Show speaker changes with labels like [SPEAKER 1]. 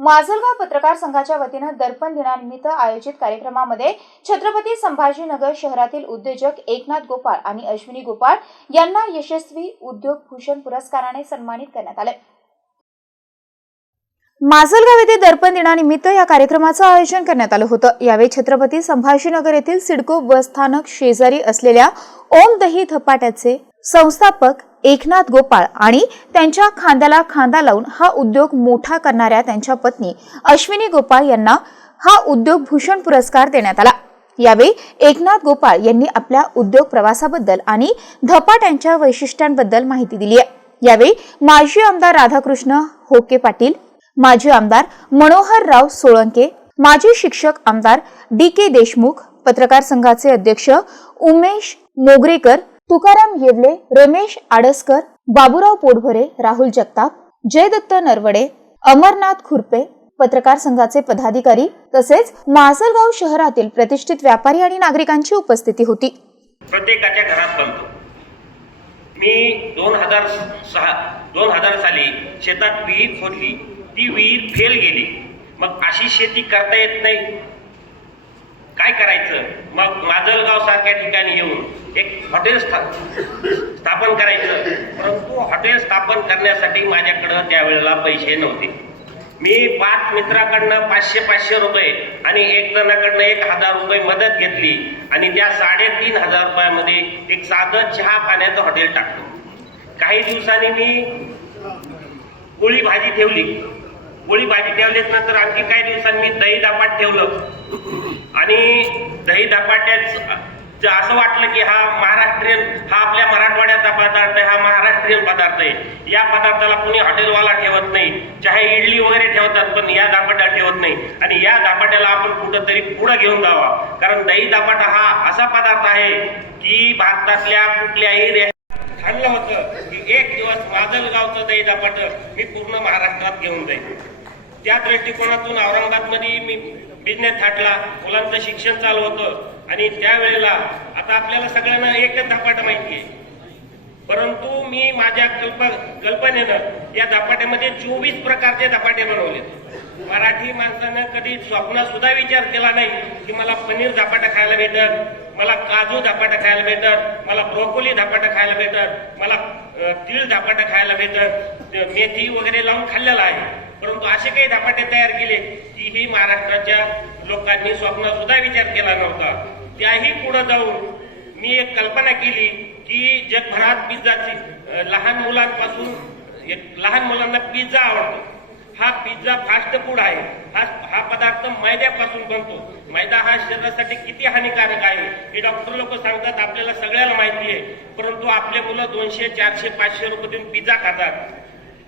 [SPEAKER 1] माजलगाव पत्रकार संघाच्या वतीनं दर्पण दिनानिमित्त आयोजित कार्यक्रमामध्ये छत्रपती संभाजीनगर शहरातील उद्योजक एकनाथ गोपाळ आणि अश्विनी गोपाळ यांना यशस्वी उद्योग भूषण पुरस्काराने सन्मानित करण्यात आले. माजलगाव येथे दर्पण दिनानिमित्त या कार्यक्रमाचं आयोजन करण्यात आलं होतं. यावेळी छत्रपती संभाजीनगर येथील सिडको बस स्थानक शेजारी असलेल्या ओम दही धपाट्याचे संस्थापक एकनाथ गोपाळ आणि त्यांच्या खांद्याला खांदा लावून हा उद्योग मोठा करणाऱ्या त्यांच्या पत्नी अश्विनी गोपाळ यांना हा उद्योग भूषण पुरस्कार देण्यात आला. यावेळी एकनाथ गोपाळ यांनी आपल्या उद्योग प्रवासाबद्दल आणि धपाट्यांच्या वैशिष्ट्यांबद्दल माहिती दिली आहे. यावेळी माजी आमदार राधाकृष्ण होके पाटील माजी आमदार मनोहरराव सोळंके माजी शिक्षक आमदार डी के देशमुख पत्रकार संघाचे अध्यक्ष उमेश मोगरेकर तुकाराम येवले रमेश आडसकर बाबुराव पोटभरे राहुल जगताप जयदत्त नरवडे अमरनाथ खुरपे पत्रकार संघाचे पदाधिकारी तसेच माजलगाव शहरातील प्रतिष्ठित व्यापारी आणि नागरिकांची उपस्थिती होती.
[SPEAKER 2] प्रत्येकाच्या घरात बनतो. मी दोन हजार सहा दोन हजार साली शेतात विहीर खोदली. ती विहीर फेल गेली. मग अशी शेती करता येत नाही. काय करायचं? मग माजलगाव सारख्या ठिकाणी येऊन एक हॉटेल स्था स्थापन करायचं. परंतु हॉटेल स्थापन करण्यासाठी माझ्याकडं त्यावेळेला पैसे नव्हते. मी पाच मित्राकडनं पाचशे पाचशे रुपये आणि एक जणाकडनं एक हजार रुपये मदत घेतली आणि त्या साडेतीन हजार रुपयामध्ये एक साधं चहा पाण्याचं हॉटेल टाकलं. काही दिवसांनी मी पोळी भाजी ठेवली. पोळी भाजी ठेवलीच नंतर आणखी काही दिवसांनी मी दही दापाट ठेवलं. दही दापाट्याच असं वाटलं की हा महाराष्ट्रीयन हा आपल्या मराठवाड्याचा पदार्थ आहे हा महाराष्ट्रीयन पदार्थ आहे. या पदार्थाला कुणी हॉटेलवाला ठेवत नाही. चाहे इडली वगैरे ठेवतात पण या दापाट्या ठेवत नाही. आणि या दापाट्याला आपण कुठंतरी पुढं घेऊन जावा. कारण दही धपाटा हा असा पदार्थ आहे की भारतातल्या कुठल्याही ठरलं होतं की एक दिवस माजलगावचं दही दापाट मी पूर्ण महाराष्ट्रात घेऊन जाईल त्या दृष्टिकोनातून औरंगाबादमध्ये मी बिझनेस थाटला मुलांचं शिक्षण चालू होतं. आणि त्यावेळेला आता आपल्याला सगळ्यांना एकच धपाटा माहिती आहे. परंतु मी माझ्या कल्प कल्पनेनं या धपाट्यामध्ये चोवीस प्रकारचे धपाटे बनवले मराठी माणसानं कधी स्वप्न सुद्धा विचार केला नाही की मला पनीर धपाटा खायला भेटत मला काजू धपाटा खायला भेटत मला ब्रोकोली धपाटा खायला भेटत मला तीळ धपाटा खायला भेटत मेथी वगैरे लावून खाल्लेला आहे. परंतु असे काही धपाटे तयार केले की ही महाराष्ट्राच्या लोकांनी स्वप्न सुद्धा विचार केला नव्हता. त्याही पुढे जाऊन मी एक कल्पना केली की जगभरात पिझ्झाची लहान मुलांपासून एक लहान मुलांना पिझ्झा आवडतो. हा पिझ्झा फास्ट फूड आहे. हा हा पदार्थ मैद्यापासून बनतो. मैदा हा शरीरासाठी किती हानिकारक आहे हे डॉक्टर लोक सांगतात आपल्याला सगळ्याला माहिती आहे. परंतु आपले मुलं दोनशे चारशे पाचशे रुपये देऊन पिझ्झा खातात.